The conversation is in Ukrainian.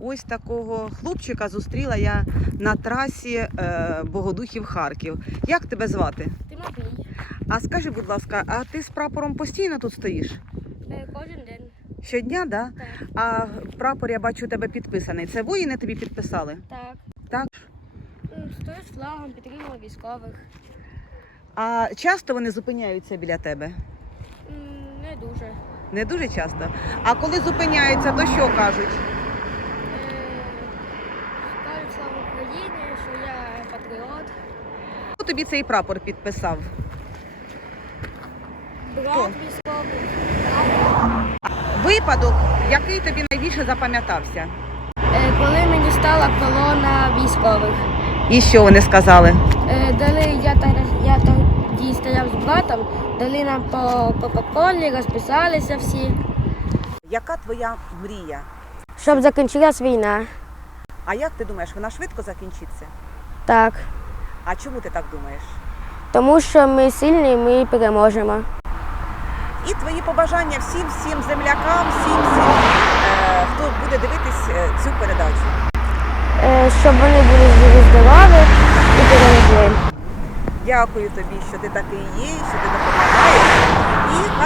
Ось такого хлопчика зустріла я на трасі е, Богодухів Харків. Як тебе звати? Тимофій. А скажи, будь ласка, а ти з прапором постійно тут стоїш? Е, Кожен день. Щодня, да? Так. А прапор я бачу у тебе підписаний. Це воїни тобі підписали? Так. Так. Стою з флагом, підтримую військових. А часто вони зупиняються біля тебе? Не дуже. Не дуже часто. А коли зупиняються, то що кажуть? Е, Кажуть слава Україні, що я патріот. Хто тобі цей прапор підписав? Брат військовий. Випадок, який тобі найбільше запам'ятався? Е, Коли мені стала колона військових, І що вони сказали? е, дали я та- я тоді стояв з братом, дали нам по Кока-Колі, розписалися всі. Яка твоя мрія? Щоб закінчилась війна. А як ти думаєш, вона швидко закінчиться? Так. А чому ти так думаєш? Тому що ми сильні, ми переможемо. І твої побажання всім всім землякам, всім всім, е, хто буде дивитись е, цю передачу. Е, Щоб вони були живі здорові і перемогли. Дякую тобі, що ти такий є, що ти допомагаєш. І.